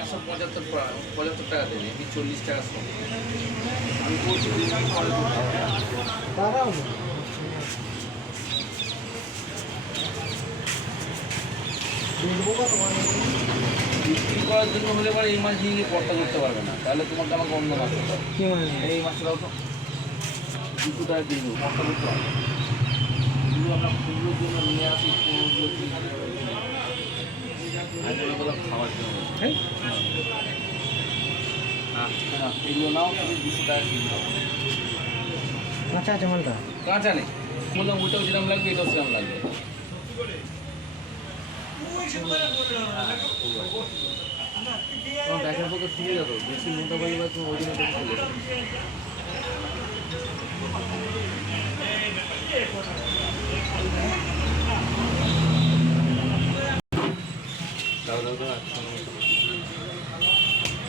175 টাকা দেবে, এমনি 40 টাকা সব। আমি বলছি তারাও বিক্রি করার জন্য হলে পরে এই মাছ নিয়ে পর্তা করতে পারবে না, তাহলে তোমাকে আমাকে অন্য মাছ দিতে হবে। কি মানে এই মাছটাও তো 200 টাকা দিয়ে দেবো, পর্তা করতে পারবে না। এগুলো আমরা ফুলগুলোর জন্য নিয়ে আসি, ফুলগুলো খাওয়ার জন্য। হ্যাঁ এগুলো নাও, তুমি 200 টাকা কিনতে হবে। কাঁচা আছে মালটা কাঁচা নেই, বললাম ওইটাও যেরকম লাগবে এটাও সেরকম লাগবে। দেখার পক্ষে ফিরে যাবো, বেশি মোটা বাড়ি বা তুমি ওই জন্য বেশি চলে যাবে।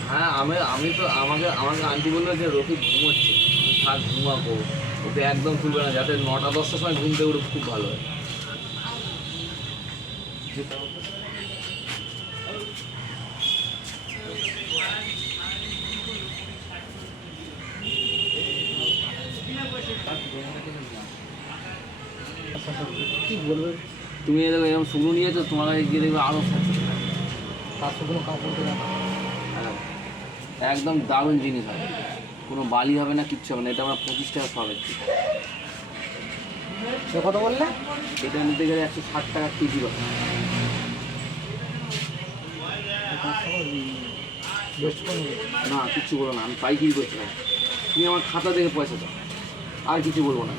হ্যাঁ আমি তো আমাকে আন্টি বললো যে রফিক ঘুমোচ্ছে, থাক ঘুমাবো, ওকে একদম তুলবে না, যাতে 9টা-10টার সময় ঘুম থেকে উঠে খুব ভালো হয়। কি বলবে তুমি দেখো এরকম শুকনো নিয়েছো, তোমার কাছে গিয়ে দেখবে আরও তার শুকনো কাপড় হ্যাঁ, একদম দারুণ জিনিস হবে, কোনো বালি হবে না, কিচ্ছু হবে না। এটা আমরা 25 টাকা সব একটু। কত বললে? এটা নিতে গেলে 160 টাকা কেজি হবে। না কিচ্ছু বলো না, আমি পাইকারি করছিলাম, তুমি আমার খাতা দেখে পয়সা দাও, আর কিছু বলবো না।